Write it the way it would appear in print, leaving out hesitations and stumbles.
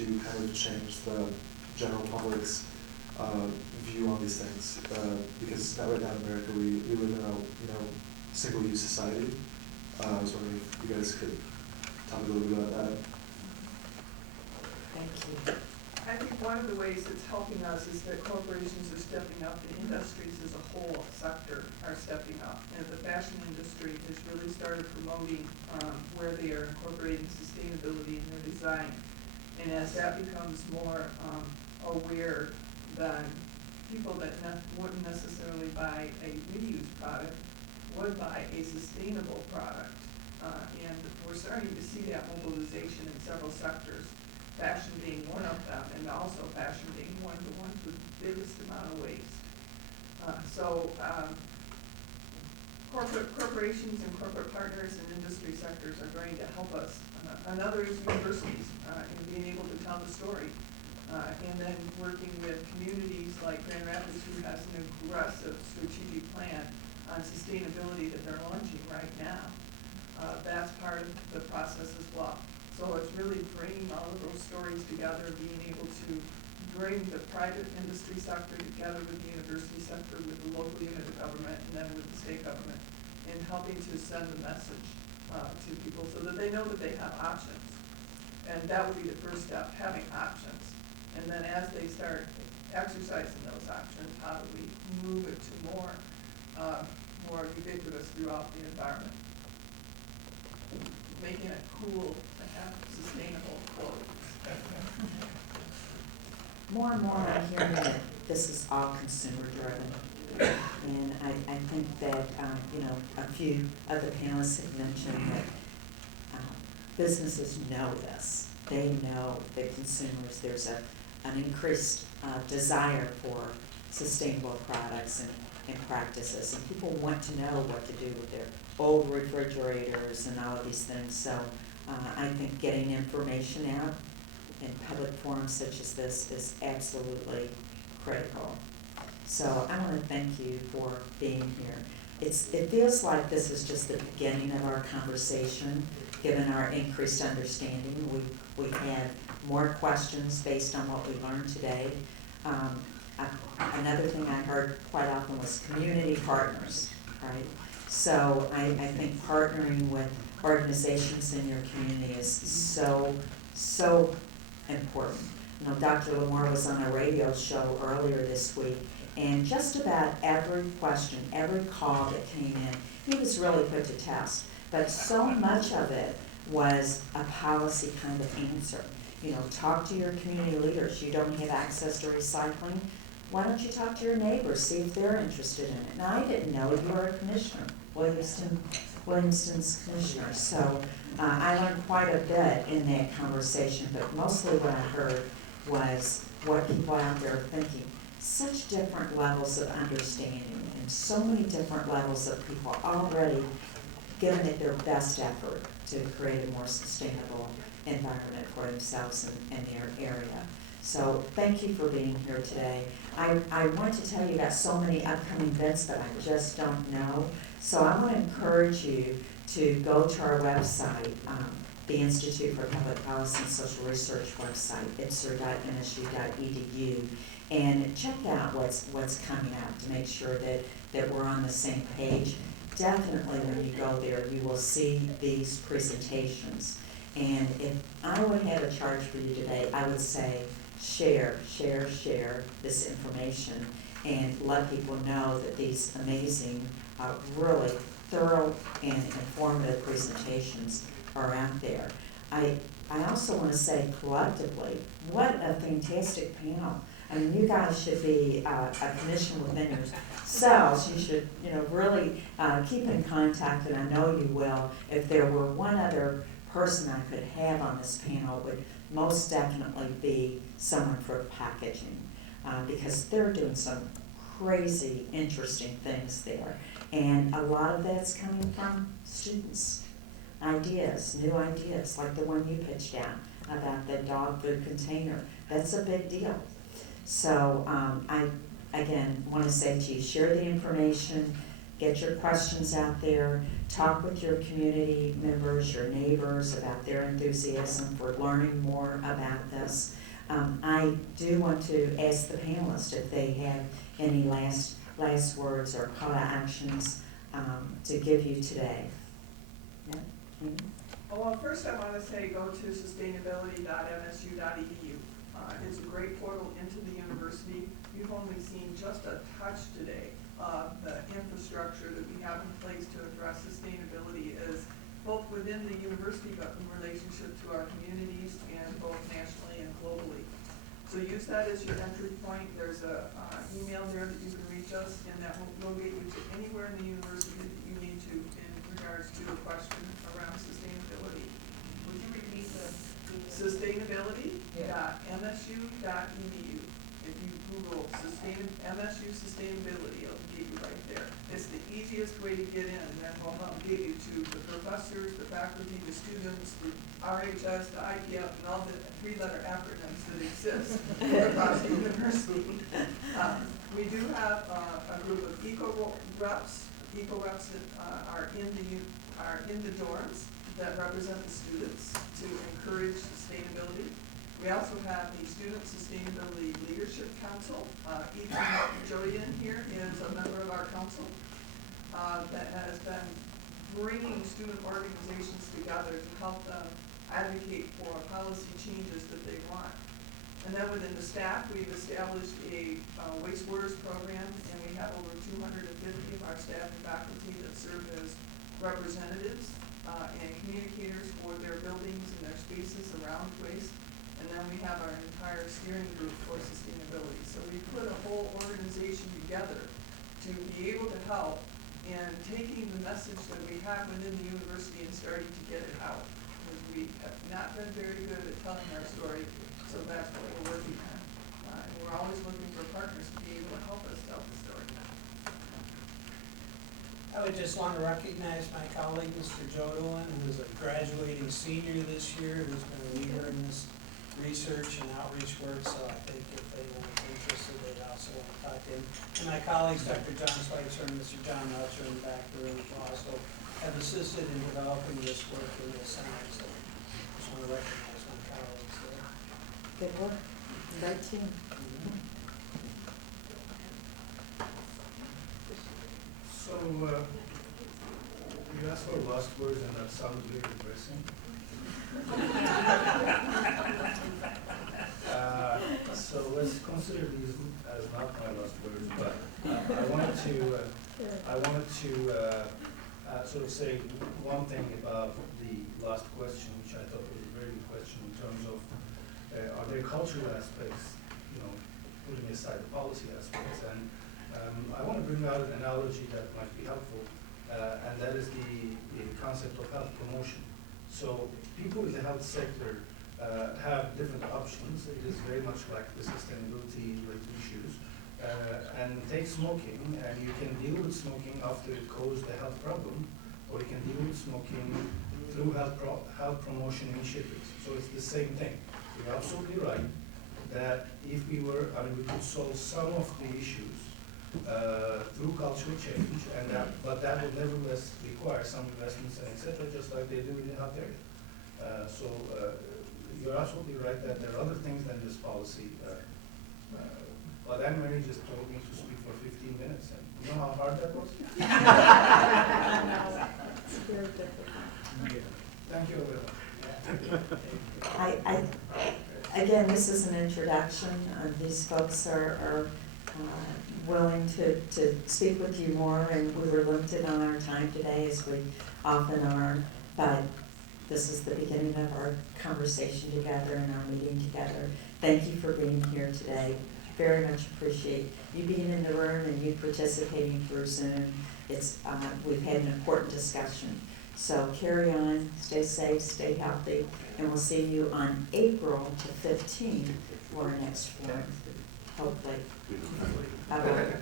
to kind of change the general public's view on these things, because now right now in America we live in a single-use society. I was wondering if you guys could talk a little bit about that. Thank you. I think one of the ways it's helping us is that corporations are stepping up, the industries as a whole sector are stepping up. And the fashion industry has really started promoting where they are incorporating sustainability in their design. And as that becomes more aware, then people that wouldn't necessarily buy a reused product would buy a sustainable product. And we're starting to see that mobilization in several sectors, fashion being one of them, and also fashion being one of the ones with the biggest amount of waste. Corporations and corporate partners and industry sectors are going to help us. Another is universities in being able to tell the story. And then working with communities like Grand Rapids, who has an aggressive strategic plan on sustainability that they're launching right now. That's part of the process as well. So it's really bringing all of those stories together, being able to bring the private industry sector together with the university sector, with the local unit of government, and then with the state government, and helping to send the message to people so that they know that they have options. And that would be the first step, having options. And then as they start exercising those options, how do we move it to more ubiquitous throughout the environment? Making it cool to have sustainable clothes. More and more I'm hearing that this is all consumer driven. And I think that, a few other panelists have mentioned that businesses know this. They know that consumers, there's an increased desire for sustainable products and practices. And people want to know what to do with their old refrigerators and all of these things. So I think getting information out in public forums such as this is absolutely critical. So I want to thank you for being here. It feels like this is just the beginning of our conversation, given our increased understanding. We had more questions based on what we learned today. Another thing I heard quite often was community partners, right? So I think partnering with organizations in your community is so important. Dr. Lamore was on a radio show earlier this week, and just about every question, every call that came in, he was really put to test. But so much of it was a policy kind of answer. Talk to your community leaders. You don't have access to recycling? Why don't you talk to your neighbors, see if they're interested in it? Now, I didn't know you were a commissioner, Williamston's commissioner. So I learned quite a bit in that conversation, but mostly what I heard was what people out there are thinking. Such different levels of understanding and so many different levels of people already giving it their best effort to create a more sustainable environment for themselves and their area. So thank you for being here today. I want to tell you about so many upcoming events that I just don't know. So I want to encourage you to go to our website, the Institute for Public Policy and Social Research website, ipsr.msu.edu, and check out what's coming out to make sure that we're on the same page. Definitely when you go there, you will see these presentations. And if I would have a charge for you today, I would say share this information and let people know that these amazing, really thorough and informative presentations are out there. I also want to say collectively, what a fantastic panel. I mean, you guys should be a commission within yourselves. You should, really keep in contact, and I know you will. If there were one other person I could have on this panel, it would most definitely be someone for packaging, because they're doing some crazy, interesting things there. And a lot of that's coming from students. New ideas, like the one you pitched out about the dog food container. That's a big deal. So I, again, want to say to you, share the information, get your questions out there, talk with your community members, your neighbors about their enthusiasm for learning more about this. I do want to ask the panelists if they have any last words or call to actions to give you today. Yeah? Amy? Well, first I want to say go to sustainability.msu.edu. It's a great portal into the university. You've only seen just a touch today of the infrastructure that we have in place to address sustainability as both within the university but in relationship to our communities and both nationally and globally. So use that as your entry point. There's a email there that you can reach us, and that will get you to anywhere in the university that you need to in regards to a question around sustainability. Would you repeat the sustainability.msu.edu. If you Google MSU sustainability, it'll get you right there. It's the easiest way to get in, and then we'll get you to the professors, the faculty, the students, the RHS, the IPF, and all the three-letter acronyms that exist across the university. We do have a group of eco-reps. Eco-reps that are in the dorms that represent the students to encourage sustainability. We also have the Student Sustainability Leadership Council. Ethan Jodian here is a member of our council that has been bringing student organizations together to help them advocate for policy changes that they want. And then within the staff, we've established a waste waters program, and we have over 250 of our staff and faculty that serve as representatives and communicators for their buildings and their spaces around waste. And then we have our entire steering group for sustainability. So we put a whole organization together to be able to help in taking the message that we have within the university and starting to get it out. Because we have not been very good at telling our story, so that's what we're working on. And we're always looking for partners to be able to help us tell the story. I would just want to recognize my colleague, Mr. Jodoin, who is a graduating senior this year, who's been a leader in this research and outreach work, so I think if anyone is interested, they'd also want to talk to him. And my colleagues, Dr. John Schweitzer and Mr. John Melcher in the back room, who also have assisted in developing this work in this center, so I just want to recognize my colleagues there. Good work. Great team. So, you asked for last words, and that sounded really depressing. So let's consider these as not my last words, but I wanted to sort of say one thing about the last question, which I thought was a very good question in terms of are there cultural aspects, putting aside the policy aspects, and I want to bring out an analogy that might be helpful, and that is the concept of health promotion. So people in the health sector have different options. It is very much like the sustainability issues. And take smoking, and you can deal with smoking after it caused a health problem, or you can deal with smoking through health promotion initiatives. So it's the same thing. You're absolutely right that if we could solve some of the issues through cultural change, but that would nevertheless require some investments and etc., just like they do in the health area. So you're absolutely right that there are other things than this policy. But Anne-Marie just told me to speak for 15 minutes, and you know how hard that was? Thank you very much. Again, this is an introduction. These folks are willing to speak with you more, and we were limited on our time today, as we often are, but this is the beginning of our conversation together and our meeting together. Thank you for being here today. Very much appreciate you being in the room and you participating through Zoom. We've had an important discussion. So carry on, stay safe, stay healthy, and we'll see you on April 15th for our next forum, hopefully. Bye-bye.